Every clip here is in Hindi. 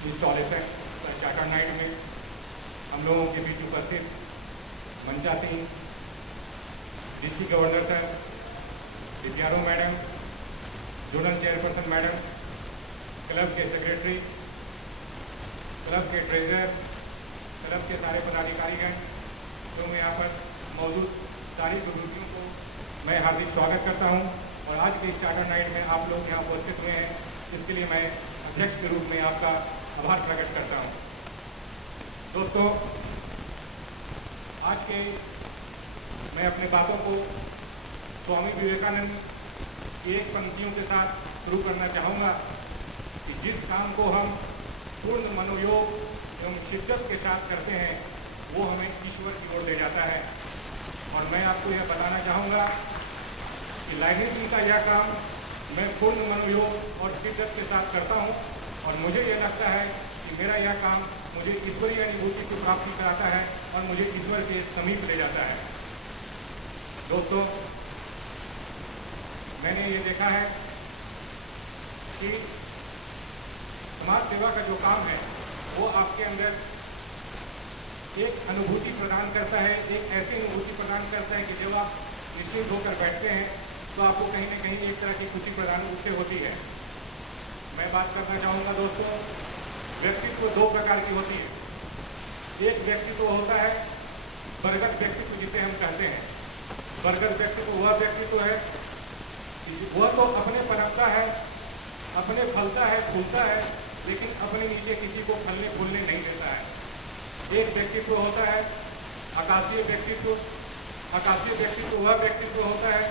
इस चौलेसवें चार्टर्ड नाइट में हम लोगों के बीच उपस्थित Mancha Singh, district governor sir, विद्यारो madam, zonal chairperson madam, club के सेक्रेटरी, क्लब के ट्रेजरर, क्लब के सारे पदाधिकारीगण जो यहाँ पर मौजूद सारी बुजुर्गों को मैं हार्दिक स्वागत करता हूँ। और आज के इस चार्टर नाइट में आप लोग यहाँ उपस्थित हुए हैं, इसके लिए मैं अध्यक्ष के रूप में आपका आभार प्रकट करता हूँ। दोस्तों, आज के मैं अपने बातों को स्वामी विवेकानंद की एक पंक्तियों के साथ शुरू करना चाहूँगा कि जिस काम को हम पूर्ण मनोयोग एवं शिद्दत के साथ करते हैं वो हमें ईश्वर की ओर ले जाता है। और मैं आपको यह बताना चाहूँगा कि लाइब्रेरी का यह काम मैं पूर्ण मनोयोग और शिद्दत के साथ करता हूँ और मुझे यह लगता है कि मेरा यह काम मुझे ईश्वरीय अनुभूति की प्राप्ति कराता है और मुझे ईश्वर के समीप ले जाता है। दोस्तों, मैंने ये देखा है कि समाज सेवा का जो काम है वो आपके अंदर एक अनुभूति प्रदान करता है, एक ऐसी अनुभूति प्रदान करता है कि जब आप निश्चित होकर बैठते हैं तो आपको कहीं न कहीं एक तरह की खुशी प्रदान उससे होती है। मैं बात करना चाहूँगा दोस्तों, व्यक्तित्व दो प्रकार की होती है। एक व्यक्तित्व होता है बर्गद व्यक्तित्व जिसे हम कहते हैं। बर्गद व्यक्तित्व वह व्यक्तित्व है वह तो अपने पनपता है, अपने फलता है, फूलता है, लेकिन अपने नीचे किसी को फलने फूलने नहीं देता है। एक व्यक्तित्व होता है आकाशीय व्यक्तित्व। आकाशीय व्यक्तित्व वह व्यक्तित्व होता है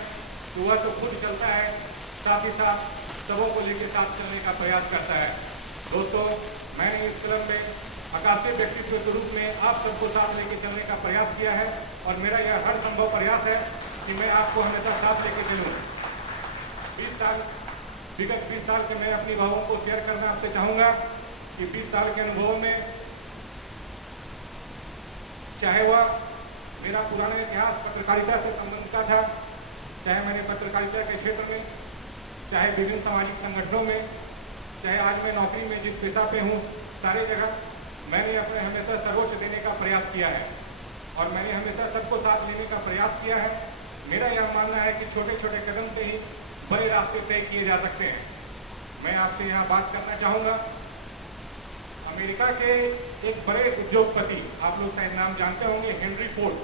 कि वह तो खुद चलता है, साथ ही साथ सबों को लेकर साथ चलने का प्रयास करता है। दोस्तों, मैंने इस क्लब में आकाशीय व्यक्तित्व के रूप में आप सबको साथ लेकर चलने का प्रयास किया है और मेरा यह हर संभव प्रयास है कि मैं आपको हमेशा साथ लेकर चलूँ। 20 साल के मैं अपनी भावों को शेयर करना आपसे चाहूँगा कि 20 साल के अनुभव में चाहे वह मेरा पुराना इतिहास पत्रकारिता से संबंधित था, चाहे मैंने पत्रकारिता के क्षेत्र में, चाहे विभिन्न सामाजिक संगठनों में, चाहे आज मैं नौकरी में जिस पेशा पे हूँ, सारे जगह मैंने अपने हमेशा सर्वोच्च देने का प्रयास किया है और मैंने हमेशा सबको साथ लेने का प्रयास किया है। मेरा यह मानना है कि छोटे छोटे कदम से ही बड़े रास्ते तय किए जा सकते हैं। मैं आपसे यहाँ बात करना चाहूँगा, अमेरिका के एक बड़े उद्योगपति, आप लोग शायद नाम जानते होंगे, हेनरी फोर्ड।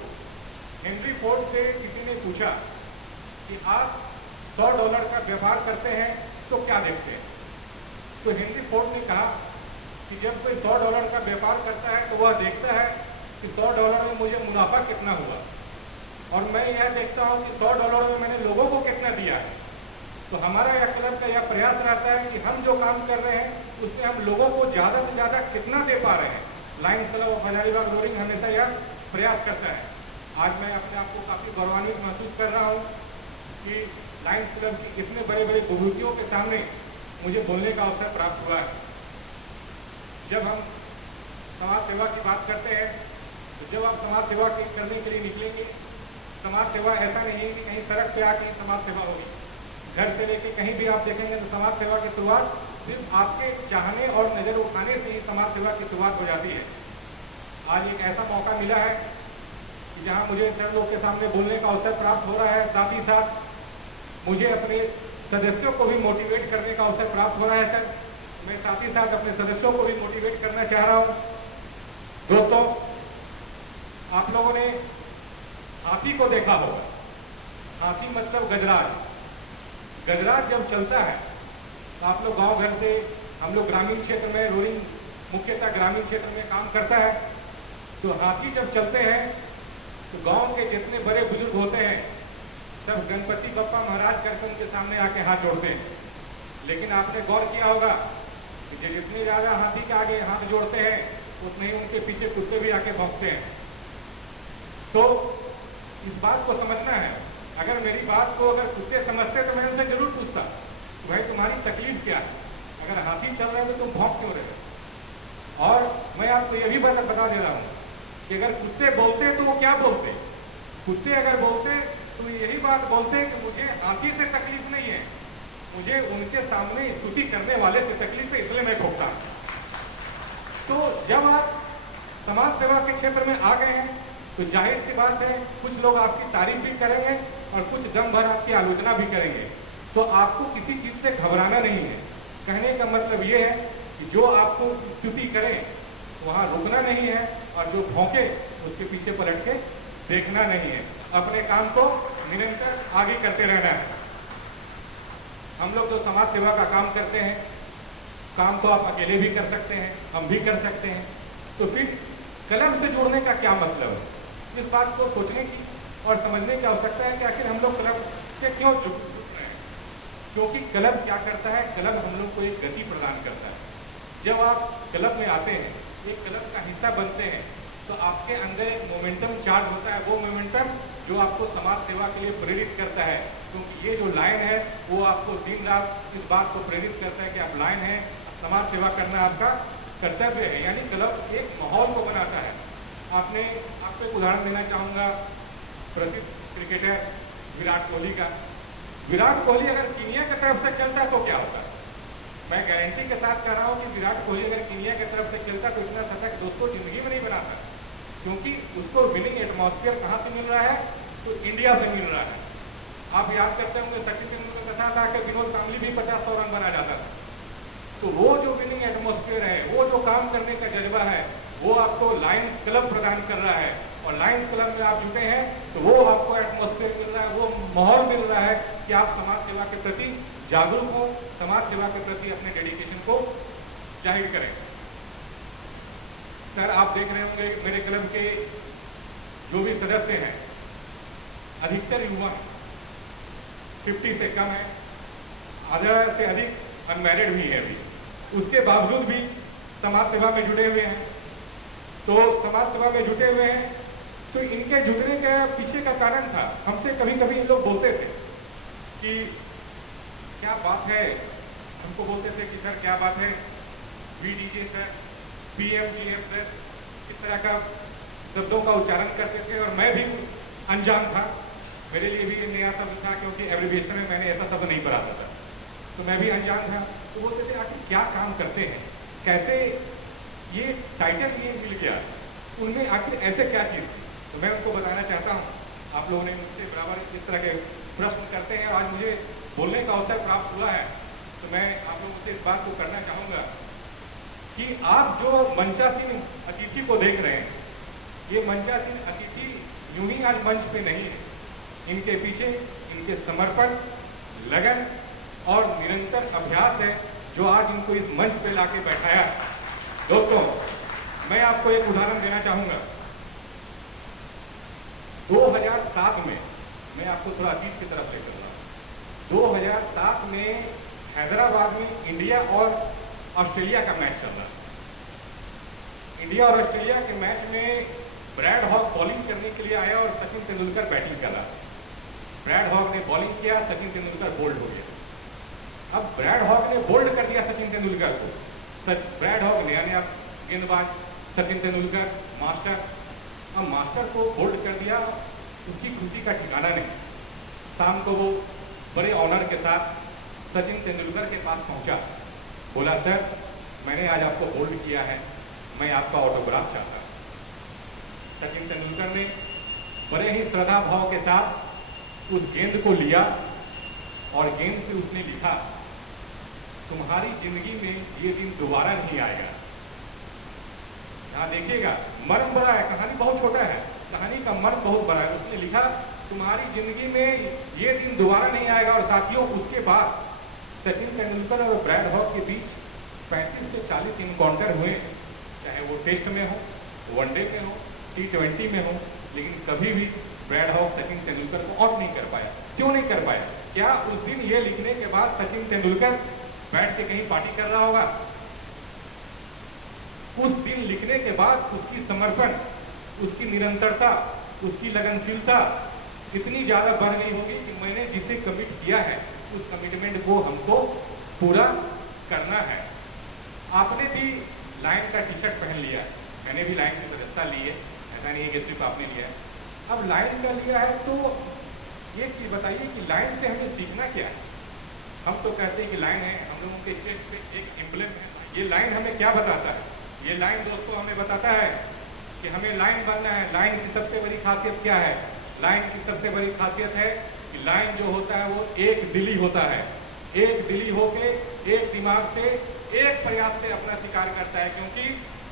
हेनरी फोर्ड से किसी ने पूछा कि आप $100 का व्यापार करते हैं तो क्या देखते हैं? तो हेनरी फोर्ड ने कहा कि जब कोई $100 का व्यापार करता है तो वह देखता है कि $100 में मुझे मुनाफा कितना हुआ और मैं यह देखता हूँ कि $100 में मैंने लोगों को कितना दिया है। तो हमारा यह क्लब का यह प्रयास रहता है कि हम जो काम कर रहे हैं उसमें हम लोगों को ज़्यादा से ज़्यादा कितना दे पा रहे हैं। Lions club of Hazaribagh roaring हमेशा यह प्रयास करता है। आज मैं अपने आप को काफ़ी गौरवान्वित महसूस कर रहा हूँ कि लायंस क्लब की इतने बड़े बड़े बुजुर्गों के सामने मुझे बोलने का अवसर प्राप्त हुआ है। जब हम समाज सेवा की बात करते हैं तो जब आप समाज सेवा करने के लिए निकलेंगे, समाज सेवा ऐसा नहीं है कि कहीं सड़क पे आके समाज सेवा होगी। घर से लेके कहीं भी आप देखेंगे तो समाज सेवा की शुरुआत सिर्फ आपके चाहने और नज़र उठाने से ही समाज सेवा की शुरुआत हो जाती है। आज एक ऐसा मौका मिला है कि जहां मुझे चंद लोग के सामने बोलने का अवसर प्राप्त हो रहा है, साथ ही साथ मुझे अपने सदस्यों को भी मोटिवेट करने का अवसर प्राप्त हो रहा है। सर, मैं साथ ही साथ अपने सदस्यों को भी मोटिवेट करना चाह रहा हूँ। दोस्तों, आप लोगों ने हाथी को देखा होगा। हाथी मतलब गजराज। गजराज जब चलता है तो आप लोग गांव घर से, हम लोग ग्रामीण क्षेत्र में, रोरिंग मुख्यतः ग्रामीण क्षेत्र में काम करता है, तो हाथी जब चलते हैं तो गांव के जितने बड़े बुजुर्ग होते हैं सब गणपति बप्पा महाराज करके उनके सामने आके हाथ जोड़ते हैं। लेकिन आपने गौर किया होगा कि जितने ज़्यादा हाथी के आगे हाथ जोड़ते हैं उतने ही उनके पीछे कुत्ते भी आके भौंकते हैं। तो इस बात को समझना है। अगर मेरी बात को अगर कुत्ते समझते तो मैं उनसे जरूर पूछता कि भाई तुम्हारी तकलीफ क्या है, अगर हाथी चल रहे तो तुम भौंक क्यों रहे? और मैं आपको यह भी बता दे रहा हूँ कि अगर कुत्ते बोलते तो वो क्या बोलते? कुत्ते अगर बोलते तो यही बात बोलते कि मुझे हाथी से तकलीफ नहीं है, मुझे उनके सामने स्तुति करने वाले से तकलीफ है, इसलिए मैं भोगता हूँ। जब आप समाज सेवा के क्षेत्र में आ गए हैं तो जाहिर सी बात है कुछ लोग आपकी तारीफ भी करेंगे और कुछ दम भर आपकी आलोचना भी करेंगे। तो आपको किसी चीज़ से घबराना नहीं है। कहने का मतलब ये है कि जो आपको स्तुति करें वहाँ रुकना नहीं है, और जो भौंके उसके पीछे पलट के देखना नहीं है। अपने काम को निरंतर आगे करते रहना है। हम लोग जो समाज सेवा का काम करते हैं, काम तो आप अकेले भी कर सकते हैं, हम भी कर सकते हैं। तो फिर क्लब से जोड़ने का क्या मतलब है? इस बात को सोचने की और समझने की आवश्यकता है कि आखिर हम लोग क्लब से क्यों जुड़ रहे हैं। क्योंकि क्लब क्या करता है, क्लब हम लोग को एक गति प्रदान करता है। जब आप क्लब में आते हैं, एक क्लब का हिस्सा बनते हैं, तो आपके अंदर एक मोमेंटम चार्ज होता है। वो मोमेंटम जो आपको समाज सेवा के लिए प्रेरित करता है। क्योंकि ये जो लाइन है वो आपको दिन रात इस बात को प्रेरित करता है कि आप लाइन है, समाज सेवा करना आपका कर्तव्य है। यानी क्लब एक माहौल को बनाता है। आपको एक उदाहरण देना चाहूँगा प्रसिद्ध क्रिकेटर विराट कोहली का। विराट कोहली अगर कीनिया की तरफ से खेलता तो क्या होता? मैं गारंटी के साथ कह रहा हूँ कि विराट कोहली अगर कीनिया की तरफ से खेलता तो इतना शतक दोस्तों जिंदगी में नहीं बनाता। क्योंकि उसको विनिंग एटमॉस्फेयर कहाँ से मिल रहा है? तो इंडिया से मिल रहा है। आप याद करते होंगे सचिन तेंदुलकर के साथ आकर विनोद कांबली भी 50-100 रन बना जाता था। तो वो जो विनिंग एटमॉस्फेयर है, वो जो काम करने का जज्बा है, वो आपको लायंस क्लब प्रदान कर रहा है। और लायंस क्लब में आप जुटे हैं तो वो आपको एटमॉस्फेयर मिल रहा है, वो माहौल मिल रहा है कि आप समाज सेवा के प्रति जागरूक हो, समाज सेवा के प्रति अपने डेडिकेशन को जाहिर करें। सर, आप देख रहे होंगे मेरे क्लब के जो भी सदस्य हैं अधिकतर युवा हैं, 50 से कम है, आधा से अधिक अनमैरिड भी है अभी। उसके बावजूद भी समाज सेवा में जुड़े हुए हैं। तो समाज सेवा में जुटे हुए हैं तो इनके जुटने के पीछे का कारण था, हमसे कभी कभी इन लोग बोलते थे कि क्या बात है, हमको बोलते थे कि सर क्या बात है, VDJ सर, PMGF सर, इस तरह का शब्दों का उच्चारण करते थे। और मैं भी अनजान था, मेरे लिए भी नया शब्द था क्योंकि एब्रिविएशन में मैंने ऐसा शब्द नहीं पढ़ा था, तो मैं भी अनजान था। तो बोलते थे आखिर क्या काम करते हैं, कैसे ये टाइटल ये मिल गया, उनमें आखिर ऐसे क्या चीज़ थी? तो मैं उनको बताना चाहता हूँ। आप लोगों ने मुझसे बराबर इस तरह के प्रश्न करते हैं, आज मुझे बोलने का अवसर प्राप्त हुआ है, तो मैं आप लोगों से इस बात को करना चाहूँगा कि आप जो मंचासीन अतिथि को देख रहे हैं, ये मंचासीन अतिथि यूं ही आज मंच पे नहीं है। इनके पीछे इनके समर्पण, लगन और निरंतर अभ्यास है जो आज इनको इस मंच पे लाके बैठाया। दोस्तों, मैं आपको एक उदाहरण देना चाहूँगा। 2007 में, मैं आपको थोड़ा अतीत की तरफ लेकर रहा हूँ। 2007 में हैदराबाद में इंडिया और ऑस्ट्रेलिया का मैच चल रहा था। इंडिया और ऑस्ट्रेलिया के मैच में ब्रैड हॉग बॉलिंग करने के लिए आया और सचिन तेंदुलकर बैटिंग कर रहा था। ब्रैड हॉग ने बॉलिंग किया, सचिन तेंदुलकर बोल्ड हो गया। अब ब्रैड हॉग ने बोल्ड कर दिया सचिन तेंदुलकर को। ब्रैड हॉग नया नया गेंदबाज, सचिन तेंदुलकर मास्टर, अब मास्टर को बोल्ड कर दिया। उसकी खुशी का ठिकाना नहीं। शाम को वो बड़े ऑनर के साथ सचिन तेंदुलकर के पास पहुंचा, बोला सर मैंने आज आपको बोल्ड किया है, मैं आपका ऑटोग्राफ चाहता हूँ। सचिन तेंदुलकर ने बड़े ही श्रद्धा भाव के साथ उस गेंद को लिया और गेंद पे उसने लिखा, तुम्हारी जिंदगी में ये दिन दोबारा नहीं आएगा। यहाँ देखिएगा, मर्म बड़ा है, कहानी बहुत छोटा है, कहानी का मर्म बहुत बड़ा है। उसने लिखा तुम्हारी जिंदगी में ये दिन दोबारा नहीं आएगा। और साथियों, उसके बाद सचिन तेंदुलकर और ब्रैड हॉग के बीच 35 से 40 इनकाउंटर हुए, चाहे वो टेस्ट में हो, वनडे में हो, T20 में हो, लेकिन कभी भी ब्रैड हॉग सचिन तेंदुलकर को आउट नहीं कर पाया। क्यों नहीं कर पाया? क्या उस दिन ये लिखने के बाद सचिन तेंदुलकर बैठ के कहीं पार्टी कर रहा होगा? उस दिन लिखने के बाद उसकी समर्पण, उसकी निरंतरता, उसकी लगनशीलता इतनी ज़्यादा बढ़ गई होगी कि मैंने जिसे कमिट किया है उस कमिटमेंट को हमको पूरा करना है। आपने भी लाइन का टी-शर्ट पहन लिया है, मैंने भी लाइन की सदस्यता ली है, ऐसा नहीं है कि सिर्फ आपने लिया है। अब लाइन का लिया है तो ये चीज़ बताइए कि लाइन से हमें सीखना क्या है? हम तो कहते हैं कि लाइन है, हम लोगों के चेस्ट पे एक एम्ब्लेम है। ये लाइन हमें क्या बताता है? ये लाइन दोस्तों हमें बताता है कि हमें लाइन बनना है। लाइन की सबसे बड़ी खासियत क्या है? लाइन की सबसे बड़ी खासियत है कि लाइन जो होता है वो एक दिली होता है। एक दिली होके एक दिमाग से एक प्रयास से अपना शिकार करता है, क्योंकि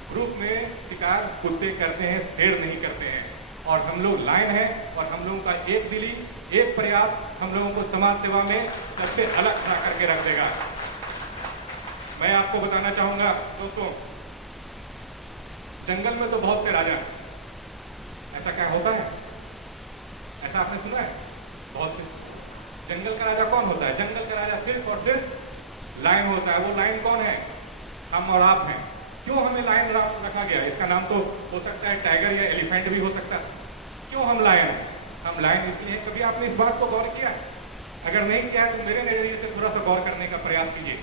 ग्रुप में शिकार कुत्ते करते हैं, शेर नहीं करते हैं। और हम लोग लाइन है और हम लोगों का एक दिली एक प्रयास हम लोगों को समाज सेवा में सबसे अलग खड़ा करके रख देगा। मैं आपको बताना चाहूंगा दोस्तों, जंगल में तो बहुत से राजा हैं। ऐसा क्या होता है? ऐसा आपने सुना है? बहुत से। जंगल का राजा कौन होता है? जंगल का राजा सिर्फ और सिर्फ लायन होता है। वो लायन कौन है? हम और आप हैं। क्यों हमें लायन रखा गया? इसका नाम तो हो सकता है टाइगर या एलिफेंट भी हो सकता है। क्यों हम लायन हैं? हम लायन इसलिए हैं। कभी आपने इस बात को गौर किया? अगर नहीं किया तो मेरे नजरिए से थोड़ा सा गौर करने का प्रयास कीजिए।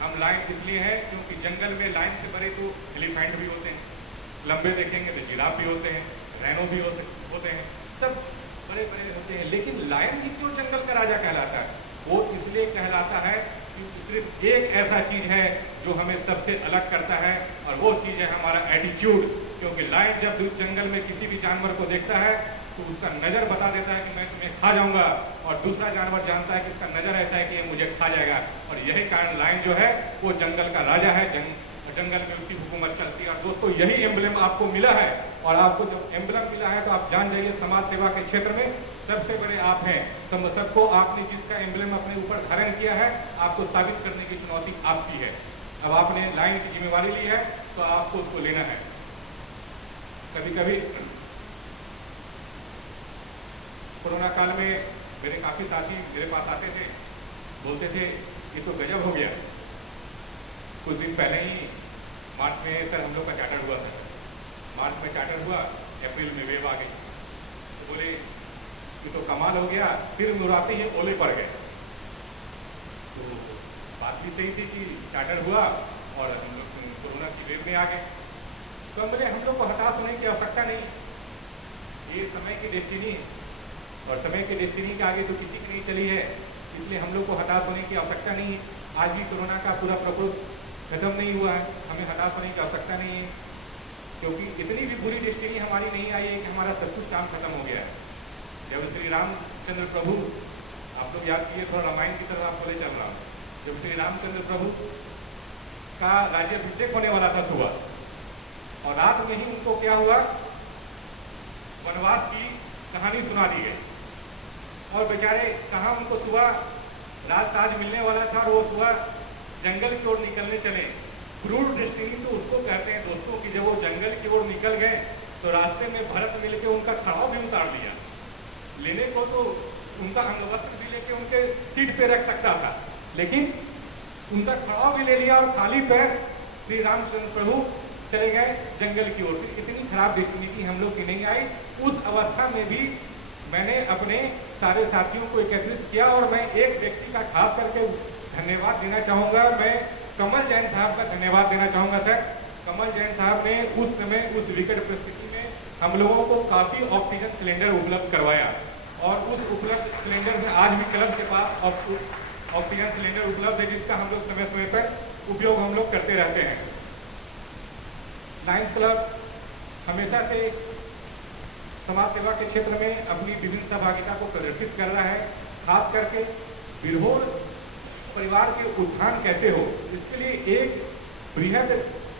हम लायन इसलिए हैं क्योंकि जंगल में लायन से बड़े तो एलिफेंट भी होते हैं, लंबे देखेंगे तो जिराफ भी होते हैं, रैनो भी होते हैं, सब बड़े बड़े होते हैं। लेकिन लायन ही क्यों जंगल का राजा कहलाता है? वो इसलिए कहलाता है कि सिर्फ एक ऐसा चीज है जो हमें सबसे अलग करता है, और वो चीज है हमारा एटीट्यूड। क्योंकि लायन जब जंगल में किसी भी जानवर को देखता है तो उसका नजर बता देता है कि मैं तुम्हें खा जाऊंगा, और दूसरा जानवर जानता है कि इसका नजर ऐसा है कि ये मुझे खा जाएगा। और यही कारण लायन जो है वो जंगल का राजा है, जंगल में उसकी हुकूमत चलती है। और दोस्तों यही एम्बलम आपको मिला है, और आपको जब एम्बलम मिला है तो आप जान जाइए समाज सेवा के क्षेत्र में सबसे बड़े आप हैं। सबको आपने जिसका एम्बलम अपने ऊपर धारण किया है, आपको साबित करने की चुनौती आपकी है। अब आपने लाइन की जिम्मेवारी ली है तो आपको उसको लेना है। कभी कभी कोरोना काल में मेरे काफी साथी मेरे पास आते थे, बोलते थे ये तो गजब हो गया। कुछ दिन पहले ही मार्च में सर हम लोग का चार्टर हुआ था, मार्च में चार्टर हुआ, अप्रैल में वेव आ गई। तो बोले ये तो कमाल हो गया, सिर मुराते ही ओले पड़ गए। तो बात भी सही थी कि चार्टर हुआ और हम लोग कोरोना की वेव में आ गए। तो हम बोले हम लोग को हताश होने की आवश्यकता नहीं, ये समय की डेस्टिनी है, और समय की डेस्टिनी के आगे तो किसी की नहीं चली है, इसलिए हम लोग को हताश होने की आवश्यकता नहीं है। आज भी कोरोना का पूरा प्रकोप खत्म नहीं हुआ है, हमें हताश होने की आवश्यकता नहीं है, क्योंकि इतनी भी बुरी डेस्टिनी हमारी नहीं आई है कि हमारा सब कुछ काम खत्म हो गया है। जब श्री रामचंद्र प्रभु, आप लोग याद कीजिए, थोड़ा रामायण की तरफ आपको ले चल रहा हूँ। जब श्री रामचंद्र प्रभु का राज्याभिषेक होने वाला था सुबह, और रात में ही उनको क्या हुआ, वनवास की कहानी सुना दी गई। और बेचारे कहाँ उनको सुबह राजताज मिलने वाला था, और वो सुबह जंगल की ओर निकलने चले। क्रूर डेस्टिनी तो उसको कहते हैं दोस्तों कि जब वो जंगल की ओर निकल गए तो रास्ते में भरत मिलके उनका खड़ाव भी उतार दिया। लेने को तो उनका अंगवस्त्र भी लेके उनके सीट पे रख सकता था, लेकिन उनका खड़ाव भी ले लिया और खाली पैर श्री रामचंद्र प्रभु चले गए जंगल की ओर। इतनी खराब डेस्टिनी हम लोग की नहीं आई। उस अवस्था में भी मैंने अपने सारे साथियों को एकत्रित किया, और मैं एक व्यक्ति का खास करके धन्यवाद देना चाहूँगा। मैं कमल जैन साहब का धन्यवाद देना चाहूँगा। सर कमल जैन साहब ने उस समय उस विकट परिस्थिति में हम लोगों को काफ़ी ऑक्सीजन सिलेंडर उपलब्ध करवाया, और उस उपलब्ध सिलेंडर में आज भी क्लब के पास ऑक्सीजन सिलेंडर उपलब्ध है, जिसका हम लोग समय समय पर उपयोग हम लोग करते रहते हैं। लायंस क्लब हमेशा से समाज सेवा के क्षेत्र में अपनी विभिन्न सहभागिता को प्रदर्शित कर रहा है। खास करके बिरहोर परिवार के उत्थान कैसे हो, इसके लिए एक बृहद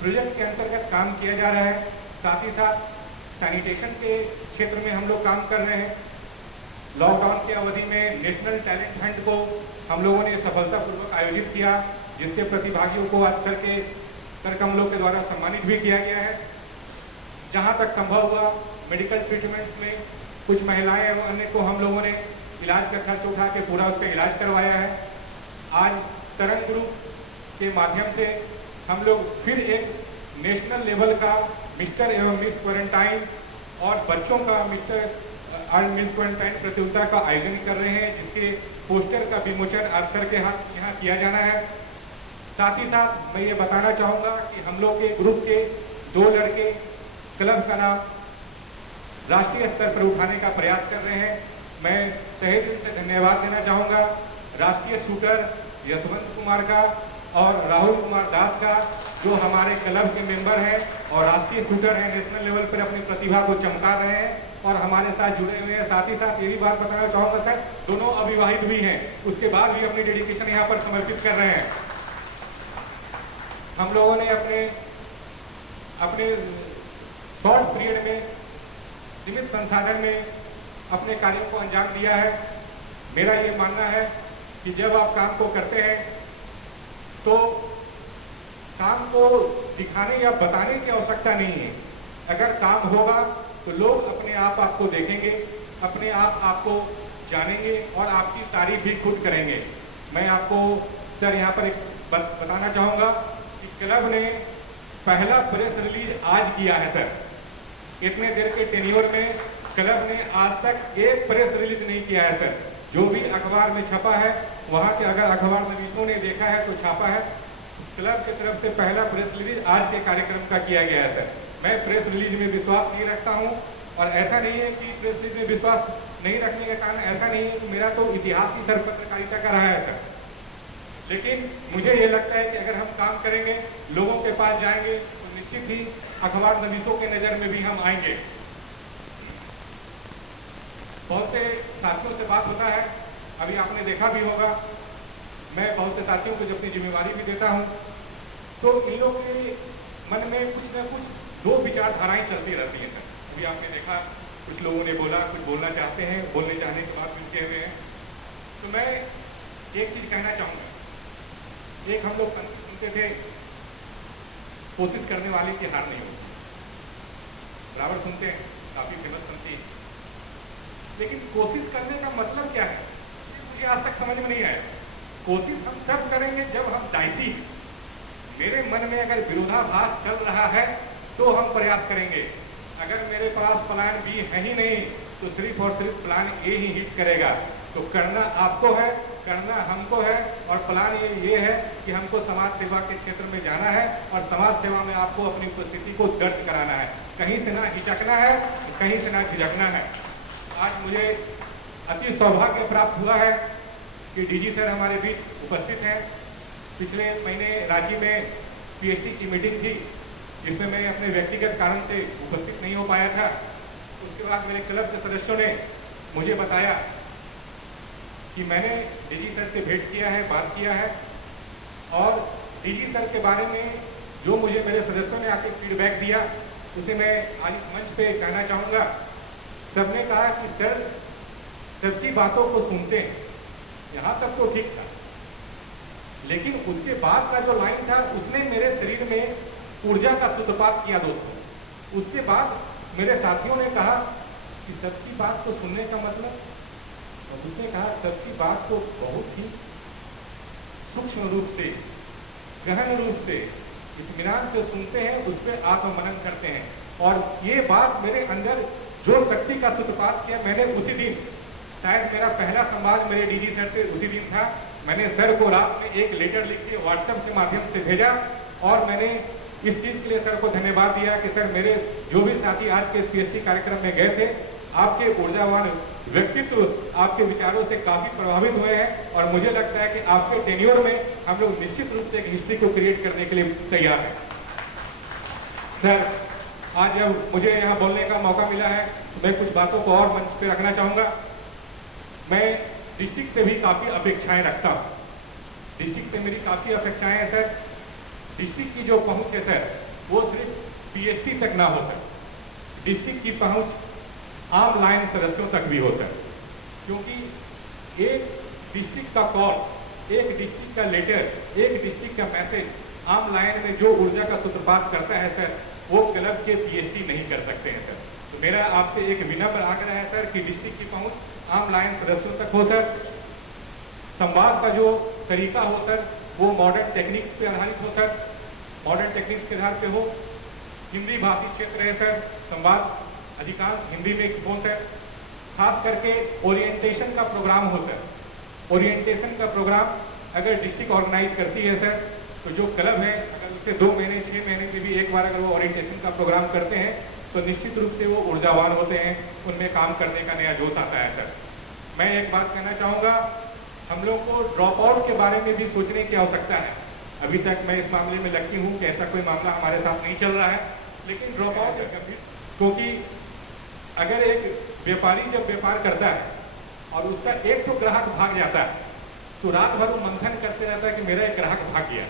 प्रोजेक्ट के अंतर्गत काम किया जा रहा है। साथ ही साथ सैनिटेशन के क्षेत्र में हम लोग काम कर रहे हैं। लॉकडाउन की अवधि में नेशनल टैलेंट हंट को हम लोगों ने सफलतापूर्वक आयोजित किया, जिसके प्रतिभागियों को आज सर के कर कमलों के द्वारा सम्मानित भी किया गया है। जहां तक संभव हुआ मेडिकल ट्रीटमेंट्स में कुछ महिलाएं एवं अन्य को हम लोगों ने इलाज का खर्च उठा के पूरा उसका इलाज करवाया है। आज तरंग ग्रुप के माध्यम से हम लोग फिर एक नेशनल लेवल का मिस्टर एवं मिस क्वारंटाइन और बच्चों का मिस्टर और मिस क्वारंटाइन प्रतियोगिता का आयोजन कर रहे हैं, जिसके पोस्टर का विमोचन आज सर के यहाँ किया जाना है। साथ ही साथ मैं ये बताना चाहूँगा कि हम लोग के ग्रुप के 2 लड़के क्लब का नाम राष्ट्रीय स्तर पर उठाने का प्रयास कर रहे हैं। मैं तहे दिल से धन्यवाद देना चाहूँगा राष्ट्रीय शूटर यशवंत कुमार का और राहुल कुमार दास का, जो हमारे क्लब के मेंबर हैं और राष्ट्रीय शूटर हैं, नेशनल लेवल पर अपनी प्रतिभा को चमका रहे हैं और हमारे साथ जुड़े हुए हैं। साथ ही साथ ये भी बात बताना चाहूँगा सर, दोनों अविवाहित भी हैं, उसके बाद भी अपनी डेडिकेशन यहाँ पर समर्पित कर रहे हैं। हम लोगों ने अपने शॉर्ट पीरियड में सीमित संसाधन में अपने कार्यों को अंजाम दिया है। मेरा ये मानना है कि जब आप काम को करते हैं तो काम को दिखाने या बताने की आवश्यकता नहीं है। अगर काम होगा तो लोग अपने आप आपको देखेंगे, अपने आप आपको जानेंगे और आपकी तारीफ भी खुद करेंगे। मैं आपको सर यहाँ पर एक बताना चाहूँगा कि क्लब ने पहला प्रेस रिलीज आज किया है सर। इतने देर के टेन्योर में क्लब ने आज तक एक प्रेस रिलीज नहीं किया है सर। जो भी अखबार में छपा है वहाँ के अगर अखबार नवीसों ने देखा है तो छापा है। क्लब की तरफ से पहला प्रेस रिलीज आज के कार्यक्रम का किया गया है सर। मैं प्रेस रिलीज में विश्वास नहीं रखता हूँ और ऐसा नहीं है कि प्रेस रिलीज में विश्वास नहीं रखने का कारण ऐसा नहीं है कि मेरा तो इतिहास ही सर पत्रकारिता का रहा है सर। लेकिन मुझे ये लगता है कि अगर हम काम करेंगे, लोगों के पास जाएंगे तो निश्चित ही अखबार नवीसों के नज़र में भी हम आएंगे। बहुत से साथियों से बात होता है, अभी आपने देखा भी होगा, मैं बहुत से साथियों को जब अपनी जिम्मेवारी भी देता हूँ तो इन लोगों के मन में कुछ न कुछ दो विचारधाराएं चलती रहती हैं सर। अभी आपने देखा कुछ लोगों ने बोला, कुछ बोलना चाहते हैं, बोलने चाहने के बाद मिलते हुए हैं। तो मैं एक चीज़ कहना चाहूँगा, एक हम लोग सुनते थे, कोशिश करने वाले की हार नहीं होती, बराबर सुनते हैं, काफ़ी फेमस सुनती है। लेकिन कोशिश करने का मतलब क्या है मुझे आज तक समझ में नहीं आया। कोशिश हम तब करेंगे जब हम डाइसी, मेरे मन में अगर विरोधाभास चल रहा है तो हम प्रयास करेंगे। अगर मेरे पास प्लान बी है ही नहीं तो सिर्फ और सिर्फ प्लान ए ही हिट करेगा। तो करना आपको है, करना हमको है और प्लान ये है कि हमको समाज सेवा के क्षेत्र में जाना है और समाज सेवा में आपको अपनी उपस्थिति को दर्ज कराना है। कहीं से ना हिचकना है, कहीं से ना झिझकना है। आज मुझे अति सौभाग्य प्राप्त हुआ है कि डीजी सर हमारे बीच उपस्थित हैं। पिछले महीने रांची में पीएचडी की मीटिंग थी जिसमें मैं अपने व्यक्तिगत कारण से उपस्थित नहीं हो पाया था। उसके बाद मेरे क्लब के सदस्यों ने मुझे बताया कि मैंने डीजी सर से भेंट किया है, बात किया है और डीजी सर के बारे में जो मुझे मेरे सदस्यों ने आके फीडबैक दिया उसे मैं आज इस मंच पे कहना चाहूँगा। सबने कहा कि सर सबकी बातों को सुनते हैं, यहाँ तक तो ठीक था, लेकिन उसके बाद का जो लाइन था उसने मेरे शरीर में ऊर्जा का सूत्रपात किया दोस्तों। उसके बाद मेरे साथियों ने कहा कि सबकी बात को सुनने का मतलब, और उसने कहा सबकी बात को बहुत ही सूक्ष्म रूप से, गहन रूप से, इत्मीनान से सुनते हैं, उस पर आत्ममनन करते हैं। और ये बात मेरे अंदर जो शक्ति का सूत्रपात किया, मैंने उसी दिन, शायद मेरा पहला संवाद मेरे डीजी सर से उसी दिन था। मैंने सर को रात में एक लेटर लिख के व्हाट्सएप के माध्यम से भेजा और मैंने इस चीज़ के लिए सर को धन्यवाद दिया कि सर मेरे जो भी साथी आज के इस पीएचडी कार्यक्रम में गए थे, आपके ऊर्जावान व्यक्तित्व, आपके विचारों से काफ़ी प्रभावित हुए हैं और मुझे लगता है कि आपके टेन्योर में हम लोग निश्चित रूप से एक हिस्ट्री को क्रिएट करने के लिए तैयार हैं। सर आज जब मुझे यहाँ बोलने का मौका मिला है तो मैं कुछ बातों को और मंच पे रखना चाहूँगा। मैं डिस्ट्रिक्ट से भी काफ़ी अपेक्षाएं रखता हूँ, डिस्ट्रिक्ट से मेरी काफ़ी अपेक्षाएं हैं सर। डिस्ट्रिक्ट की जो पहुँच है सर वो सिर्फ पीएचडी तक ना हो सर, डिस्ट्रिक्ट की पहुँच आम लाइन सदस्यों तक भी हो सर। क्योंकि एक डिस्ट्रिक्ट का कॉल, एक डिस्ट्रिक्ट का लेटर, एक डिस्ट्रिक्ट का मैसेज आम लाइन में जो ऊर्जा का सूत्रपात करता है सर, वो क्लब के पीएचडी नहीं कर सकते हैं सर। तो मेरा आपसे एक विनम्र आग्रह है सर कि डिस्ट्रिक्ट की पहुँच आम लाइन सदस्यों तक हो सर। संवाद का जो तरीका हो सर वो मॉडर्न टेक्निक्स पे आधारित हो सर, मॉडर्न टेक्निक्स के आधार पे हो। हिंदी भाषी क्षेत्र है सर, संवाद अधिकांश हिंदी में हो सर। खास करके ओरिएंटेशन का प्रोग्राम हो सर, ओरिएंटेशन का प्रोग्राम अगर डिस्ट्रिक्ट ऑर्गेनाइज करती है सर तो जो क्लब है अगर उससे 2 महीने 6 महीने में भी एक बार अगर वो ओरिएंटेशन का प्रोग्राम करते हैं तो निश्चित रूप से वो ऊर्जावान होते हैं, उनमें काम करने का नया जोश आता है सर। मैं एक बात कहना चाहूँगा, हम लोग को ड्रॉप आउट के बारे में भी सोचने की आवश्यकता है। अभी तक मैं इस मामले में लकी हूँ कि ऐसा कोई मामला हमारे साथ नहीं चल रहा है। लेकिन ड्रॉप आउट गंभीर, क्योंकि अगर एक व्यापारी जब व्यापार करता है और उसका एक तो ग्राहक भाग जाता है तो रात भर वो मंथन करते रहता है कि मेरा एक ग्राहक भाग गया।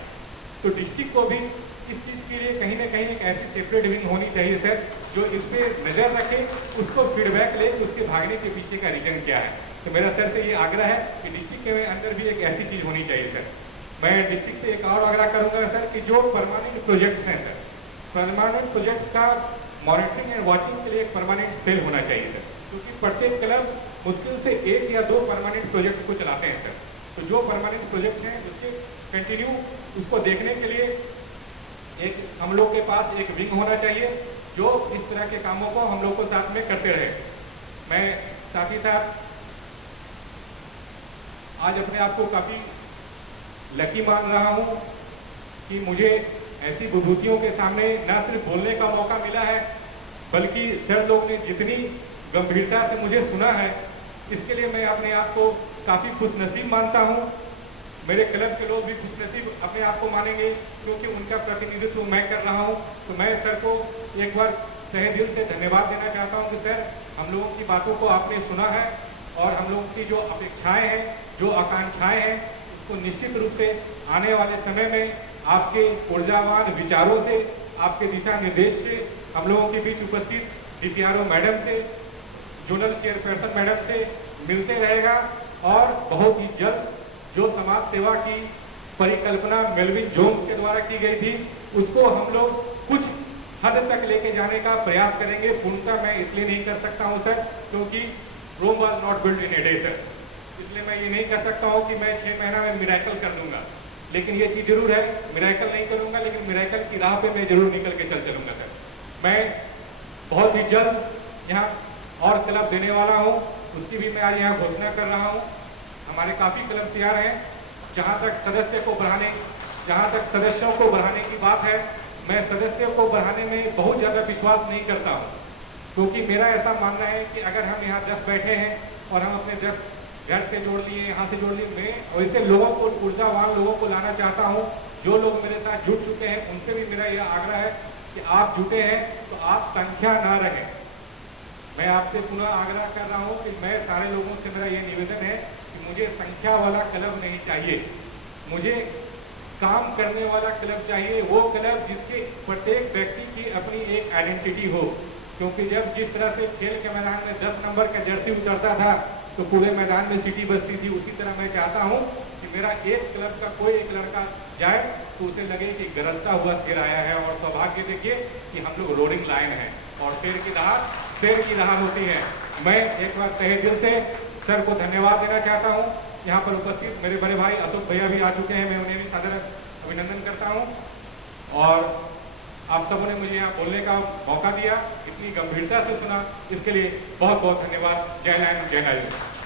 तो डिस्ट्रिक्ट को भी इस चीज़ के लिए कहीं ना कहीं एक ऐसी सेपरेट विंग होनी चाहिए सर, जो इस पर नज़र रखे, उसको फीडबैक ले कि उसके भागने के पीछे का रीजन क्या है। तो मेरा सर से ये आग्रह है कि डिस्ट्रिक्ट के अंदर भी एक ऐसी चीज़ होनी चाहिए सर। मैं डिस्ट्रिक्ट से एक और आग्रह करूँगा सर कि जो परमानेंट प्रोजेक्ट्स हैं सर, परमानेंट प्रोजेक्ट्स का मॉनिटरिंग एंड वॉचिंग के लिए एक परमानेंट सेल होना चाहिए सर, क्योंकि प्रत्येक क्लब मुश्किल से 1 या 2 परमानेंट प्रोजेक्ट्स को चलाते हैं सर। तो जो परमानेंट प्रोजेक्ट हैं उसके कंटिन्यू उसको देखने के लिए एक हम लोग के पास एक विंग होना चाहिए जो इस तरह के कामों को हम लोग को साथ में करते रहे। मैं साथ ही साथ आज अपने आप को काफ़ी लकी मान रहा हूँ कि मुझे ऐसी विभूतियों के सामने न सिर्फ बोलने का मौका मिला है, बल्कि सर लोग ने जितनी गंभीरता से मुझे सुना है, इसके लिए मैं अपने आप को काफ़ी खुशनसीब मानता हूँ। मेरे क्लब के लोग भी खुशनसीब अपने आप को मानेंगे, क्योंकि उनका प्रतिनिधित्व मैं कर रहा हूँ। तो मैं सर को एक बार तहे दिल से धन्यवाद देना चाहता हूँ कि सर, हम लोगों की बातों को आपने सुना है और हम लोगों की जो अपेक्षाएं हैं, जो आकांक्षाएं हैं, उसको निश्चित रूप से आने वाले समय में आपके ऊर्जावान विचारों से, आपके दिशा निर्देश से, हम लोगों के बीच उपस्थित DPRO मैडम से, जोनल चेयरपर्सन मैडम से मिलते रहेगा। और बहुत ही जल्द जो समाज सेवा की परिकल्पना मेलविन जोन्स के द्वारा की गई थी, उसको हम लोग कुछ हद तक लेके जाने का प्रयास करेंगे। पूर्णतः मैं इसलिए नहीं कर सकता हूँ सर, क्योंकि Rome was not built in a day sir. इसलिए मैं ये नहीं कर सकता हूँ कि मैं 6 महीना में मिरेकल कर दूंगा। लेकिन ये चीज़ जरूर है, मिरेकल नहीं करूँगा, लेकिन मिरेकल की राह पे मैं जरूर निकल के चलूँगा सर। मैं बहुत ही जल्द यहाँ और क्लब देने वाला हूँ, उसकी भी मैं आज यहाँ घोषणा कर रहा हूँ। हमारे काफ़ी क्लब तैयार हैं। जहाँ तक सदस्यों को बढ़ाने की बात है, मैं सदस्यों को बढ़ाने में बहुत ज़्यादा विश्वास नहीं करता हूँ, क्योंकि मेरा ऐसा मानना है कि अगर हम यहाँ 10 बैठे हैं और हम अपने 10 घर से जोड़ लिए, यहाँ से जोड़ लिए, मैं वैसे लोगों को, ऊर्जावान लोगों को लाना चाहता हूँ। जो लोग मेरे साथ जुड़ चुके हैं उनसे भी मेरा यह आग्रह है कि आप जुटे हैं तो आप संख्या ना रहें। मैं आपसे पुनः आग्रह कर रहा हूँ कि मैं सारे लोगों से मेरा ये निवेदन है कि मुझे संख्या वाला क्लब नहीं चाहिए, मुझे काम करने वाला क्लब चाहिए। वो क्लब जिसके प्रत्येक व्यक्ति की अपनी एक आइडेंटिटी हो, क्योंकि जब जिस तरह से खेल के मैदान में 10 नंबर का जर्सी उतरता था तो पूरे मैदान में सीटी बजती थी, उसी तरह मैं चाहता हूँ कि मेरा एक क्लब का कोई एक लड़का जाए तो उसे लगे कि गरजता हुआ शेर आया है। और सौभाग्य देखिए कि हम लोग रोडिंग लाइन है और शेर की राह होती है। मैं एक बार तहे दिल से सर को धन्यवाद देना चाहता हूँ। यहाँ पर उपस्थित मेरे बड़े भाई अशोक भैया भी आ चुके हैं, मैं उन्हें भी सादर अभिनंदन करता हूँ। और आप सबों ने मुझे यहाँ बोलने का मौका दिया, इतनी गंभीरता से सुना, इसके लिए बहुत बहुत धन्यवाद। जय हिंद, जय भारत।